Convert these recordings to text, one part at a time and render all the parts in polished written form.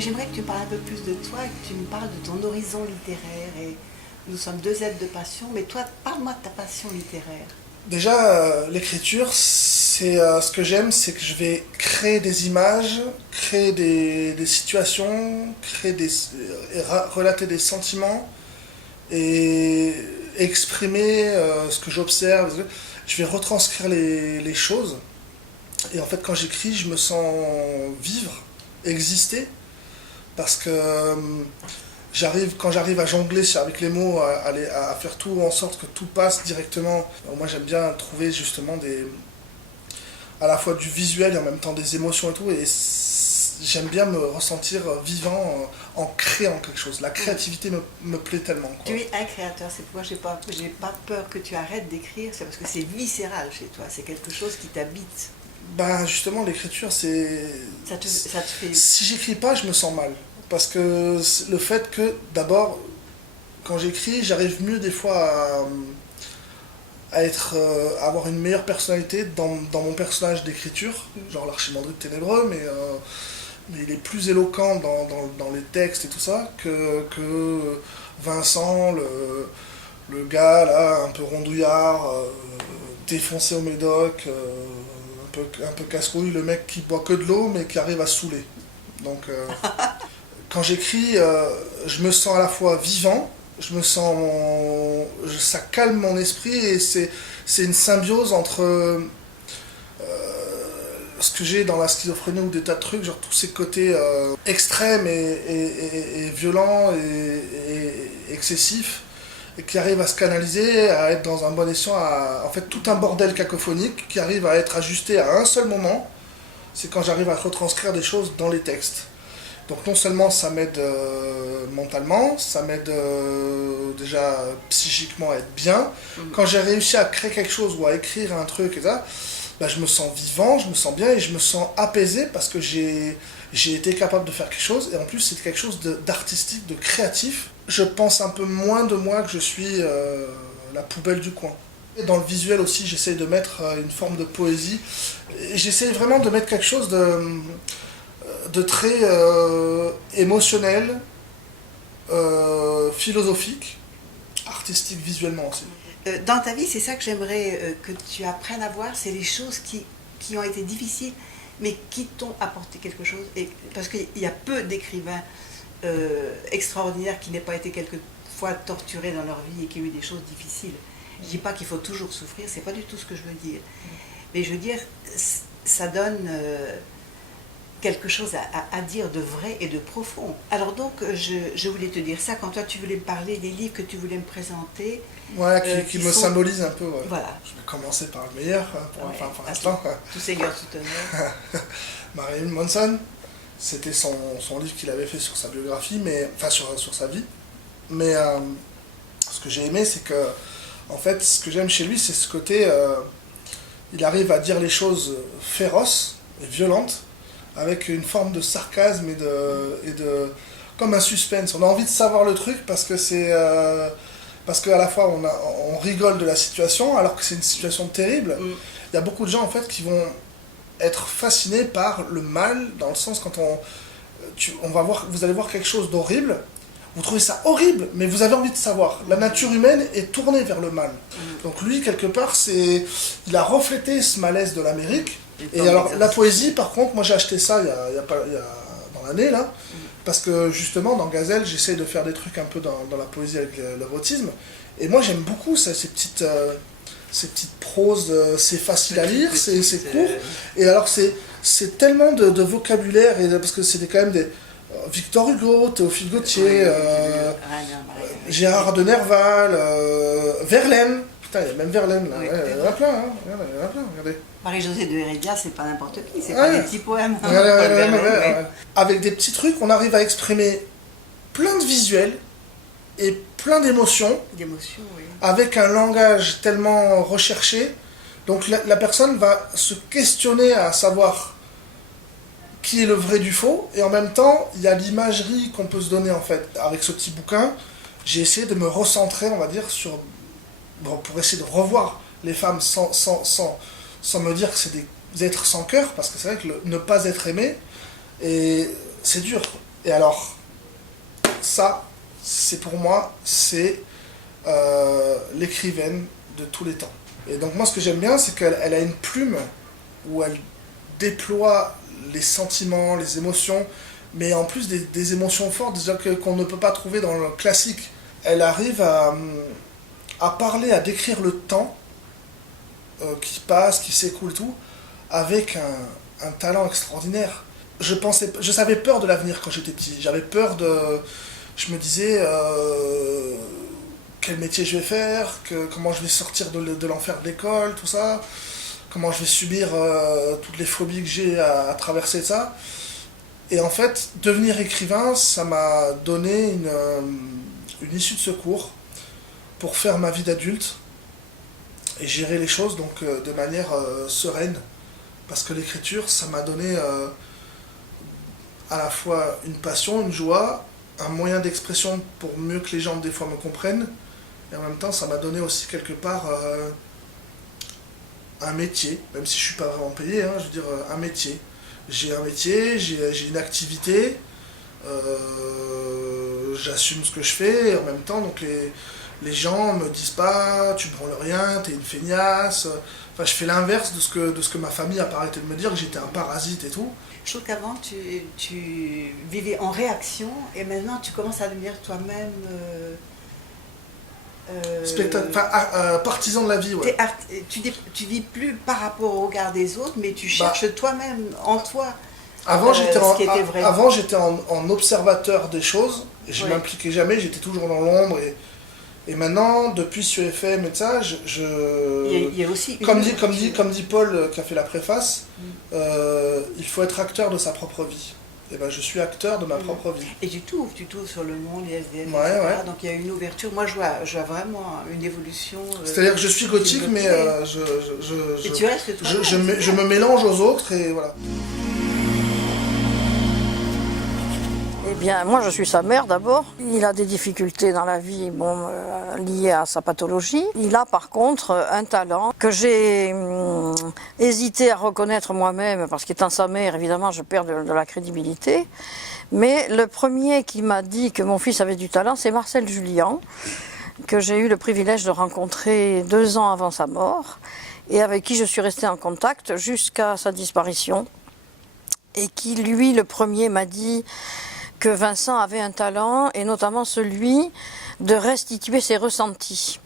Mais j'aimerais que tu parles un peu plus de toi et que tu me parles de ton horizon littéraire. Et nous sommes deux êtres de passion, mais toi, parle-moi de ta passion littéraire. Déjà, l'écriture, ce que j'aime, c'est que je vais créer des images, créer des situations, relater des sentiments et exprimer ce que j'observe. Je vais retranscrire les choses. Et en fait, quand j'écris, je me sens vivre, exister, parce que quand j'arrive à jongler avec les mots, à faire tout en sorte que tout passe directement. Moi, j'aime bien trouver justement à la fois du visuel et en même temps des émotions et tout. Et j'aime bien me ressentir vivant en créant quelque chose. La créativité me plaît tellement, quoi. Tu es un créateur, c'est pourquoi j'ai pas peur que tu arrêtes d'écrire, c'est parce que c'est viscéral chez toi, c'est quelque chose qui t'habite. Ben justement, l'écriture, c'est... Ça te fait... Si j'écris pas, je me sens mal. Parce que le fait que, d'abord, quand j'écris, j'arrive mieux des fois à avoir une meilleure personnalité dans mon personnage d'écriture, genre l'archimandrite ténébreux, mais il est plus éloquent dans les textes et tout ça que Vincent, le gars là, un peu rondouillard, défoncé au médoc, un peu casse-couille, le mec qui boit que de l'eau mais qui arrive à saouler. Donc quand j'écris, je me sens à la fois vivant, ça calme mon esprit et c'est une symbiose entre ce que j'ai dans la schizophrénie ou des tas de trucs, genre tous ces côtés extrêmes et violents et excessifs, et qui arrivent à se canaliser, à être dans un bon escient, en fait tout un bordel cacophonique qui arrive à être ajusté à un seul moment. C'est quand j'arrive à retranscrire des choses dans les textes. Donc non seulement ça m'aide mentalement, ça m'aide déjà psychiquement à être bien. Quand j'ai réussi à créer quelque chose ou à écrire un truc et ça, bah, je me sens vivant, je me sens bien et je me sens apaisé parce que j'ai été capable de faire quelque chose. Et en plus c'est quelque chose d'artistique, de créatif. Je pense un peu moins de moi que je suis la poubelle du coin. Et dans le visuel aussi, j'essaie de mettre une forme de poésie. J'essaie vraiment de mettre quelque chose de très émotionnel, philosophique, artistique visuellement aussi. Dans ta vie, c'est ça que j'aimerais que tu apprennes à voir, c'est les choses qui ont été difficiles, mais qui t'ont apporté quelque chose. Parce qu'il y a peu d'écrivains extraordinaires qui n'aient pas été quelquefois torturés dans leur vie et qui ont eu des choses difficiles. Je ne dis pas qu'il faut toujours souffrir, c'est pas du tout ce que je veux dire. Mais je veux dire, ça donne quelque chose à dire de vrai et de profond. Alors donc, je voulais te dire ça, quand toi tu voulais me parler des livres que tu voulais me présenter. Ouais, qui me symbolisent un peu. Ouais. Voilà. Je vais commencer par le meilleur, pour l'instant. Tout seigneur, tout honneur. Marilyn Manson, c'était son livre qu'il avait fait sur sa biographie, sur sa vie. Mais ce que j'ai aimé, c'est que, en fait, ce que j'aime chez lui, c'est ce côté, il arrive à dire les choses féroces et violentes, avec une forme de sarcasme et de comme un suspense. On a envie de savoir le truc parce que parce qu'à la fois on rigole de la situation alors que c'est une situation terrible. Il y a beaucoup de gens en fait qui vont être fascinés par le mal, dans le sens quand vous allez voir quelque chose d'horrible, vous trouvez ça horrible, mais vous avez envie de savoir. La nature humaine est tournée vers le mal. Donc lui, quelque part, il a reflété ce malaise de l'Amérique. Et alors, la poésie, par contre, moi j'ai acheté ça dans l'année, là, parce que justement, dans Gazelle, j'essaie de faire des trucs un peu dans la poésie avec l'érotisme. Et moi j'aime beaucoup ça, ces petites proses, c'est facile à lire, c'est court. Et alors, c'est tellement de vocabulaire, parce que c'était quand même des... Victor Hugo, Théophile Gautier, Gérard de Nerval, Verlaine. Putain, il y a même Verlaine là. Oui. Il y en a plein, hein. Il y en a plein, regardez. Marie-Josée de Hérédia, c'est pas n'importe qui, c'est pas des petits poèmes. Avec des petits trucs, on arrive à exprimer plein de visuels et plein d'émotions. D'émotions, oui. Avec un langage tellement recherché. Donc la personne va se questionner à savoir qui est le vrai du faux, et en même temps, il y a l'imagerie qu'on peut se donner en fait. Avec ce petit bouquin, j'ai essayé de me recentrer, on va dire, pour essayer de revoir les femmes sans me dire que c'est des êtres sans cœur, parce que c'est vrai que ne pas être aimé, et c'est dur. Et alors, ça, c'est pour moi, c'est l'écrivaine de tous les temps. Et donc moi, ce que j'aime bien, c'est qu'elle a une plume où elle déploie les sentiments, les émotions, mais en plus des émotions fortes, déjà qu'on ne peut pas trouver dans le classique. Elle arrive à parler, à décrire le temps qui passe, qui s'écoule, tout, avec un talent extraordinaire. J'avais peur de l'avenir quand j'étais petit. J'avais peur de... Je me disais quel métier je vais faire, comment je vais sortir de l'enfer de l'école, tout ça, comment je vais subir toutes les phobies que j'ai à traverser ça. Et en fait, devenir écrivain, ça m'a donné une issue de secours pour faire ma vie d'adulte et gérer les choses donc de manière sereine. Parce que l'écriture, ça m'a donné à la fois une passion, une joie, un moyen d'expression pour mieux que les gens des fois me comprennent. Et en même temps, ça m'a donné aussi quelque part un métier, même si je suis pas vraiment payé, hein, je veux dire un métier. J'ai un métier, j'ai une activité, j'assume ce que je fais, et en même temps, donc les gens me disent pas, tu branles rien, t'es une feignasse. Enfin, je fais l'inverse de ce que ma famille a pas arrêté de me dire, que j'étais un parasite et tout. Je trouve qu'avant, tu vivais en réaction, et maintenant, tu commences à devenir toi-même... partisan de la vie, ouais. Tu vis plus par rapport au regard des autres, mais tu cherches toi-même, en toi, avant, ce j'étais en observateur des choses, et je m'impliquais jamais, j'étais toujours dans l'ombre, et maintenant, depuis sur FM et ça, il y a aussi comme dit Paul qui a fait la préface, il faut être acteur de sa propre vie. Et ben, je suis acteur de ma propre vie. Et tu t'ouvres sur le monde, les SDF, etc. Ouais. Donc il y a une ouverture. Moi, je vois vraiment une évolution. C'est-à-dire que je suis gothique, mais tu restes je me mélange aux autres, et voilà. Eh bien, moi, je suis sa mère d'abord. Il a des difficultés dans la vie liées à sa pathologie. Il a par contre un talent que j'ai hésité à reconnaître moi-même, parce qu'étant sa mère, évidemment, je perds de la crédibilité. Mais le premier qui m'a dit que mon fils avait du talent, c'est Marcel Julien, que j'ai eu le privilège de rencontrer 2 ans avant sa mort, et avec qui je suis restée en contact jusqu'à sa disparition. Et qui, lui, le premier, m'a dit que Vincent avait un talent, et notamment celui de restituer ses ressentis.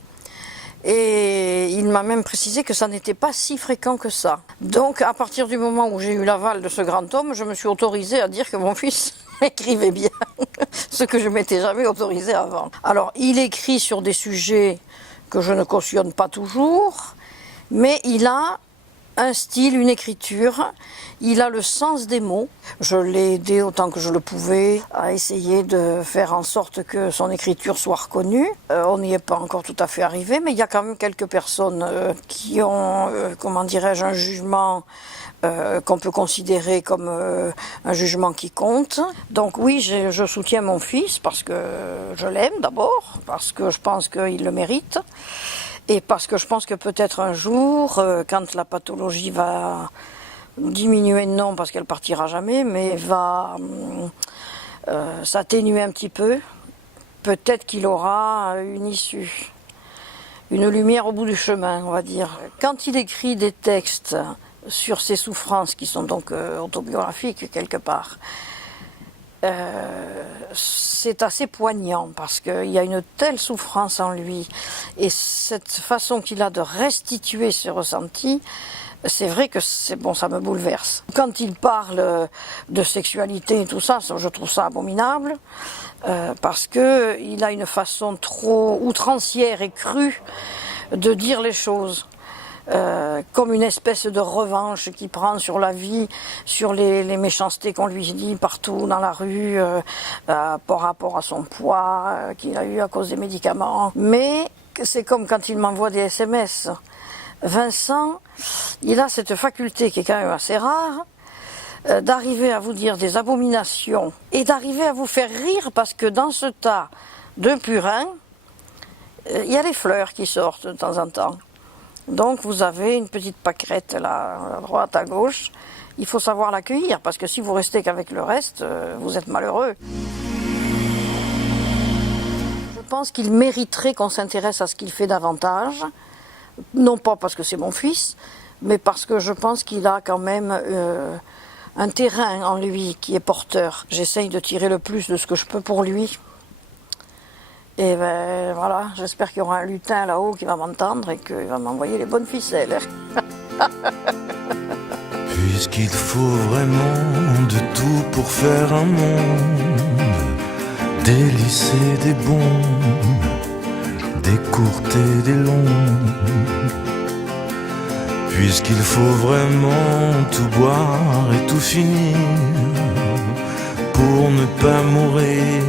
Et il m'a même précisé que ça n'était pas si fréquent que ça. Donc, à partir du moment où j'ai eu l'aval de ce grand homme, je me suis autorisée à dire que mon fils écrivait bien, ce que je m'étais jamais autorisée avant. Alors, il écrit sur des sujets que je ne cautionne pas toujours, mais il a un style, une écriture, il a le sens des mots. Je l'ai aidé autant que je le pouvais à essayer de faire en sorte que son écriture soit reconnue. On n'y est pas encore tout à fait arrivé, mais il y a quand même quelques personnes qui ont, comment dirais-je, un jugement qu'on peut considérer comme un jugement qui compte. Donc oui, je soutiens mon fils parce que je l'aime d'abord, parce que je pense qu'il le mérite. Et parce que je pense que peut-être un jour, quand la pathologie va diminuer, non, parce qu'elle partira jamais, mais va s'atténuer un petit peu, peut-être qu'il aura une issue, une lumière au bout du chemin, on va dire. Quand il écrit des textes sur ses souffrances, qui sont donc autobiographiques quelque part, c'est assez poignant parce qu'il y a une telle souffrance en lui, et cette façon qu'il a de restituer ses ressentis, c'est vrai que ça me bouleverse. Quand il parle de sexualité et tout ça, je trouve ça abominable, parce qu'il a une façon trop outrancière et crue de dire les choses. Comme une espèce de revanche qu'il prend sur la vie, sur les méchancetés qu'on lui dit partout dans la rue, par rapport à son poids qu'il a eu à cause des médicaments. Mais c'est comme quand il m'envoie des SMS. Vincent, il a cette faculté qui est quand même assez rare, d'arriver à vous dire des abominations et d'arriver à vous faire rire, parce que dans ce tas de purin, il y a les fleurs qui sortent de temps en temps. Donc vous avez une petite pâquerette là, à droite, à gauche, il faut savoir l'accueillir, parce que si vous restez qu'avec le reste, vous êtes malheureux. Je pense qu'il mériterait qu'on s'intéresse à ce qu'il fait davantage, non pas parce que c'est mon fils, mais parce que je pense qu'il a quand même un terrain en lui qui est porteur. J'essaye de tirer le plus de ce que je peux pour lui. Et ben voilà, j'espère qu'il y aura un lutin là-haut qui va m'entendre et qu'il va m'envoyer les bonnes ficelles. Puisqu'il faut vraiment de tout pour faire un monde, des lycées, des bombes, des courtes et des longues. Puisqu'il faut vraiment tout boire et tout finir pour ne pas mourir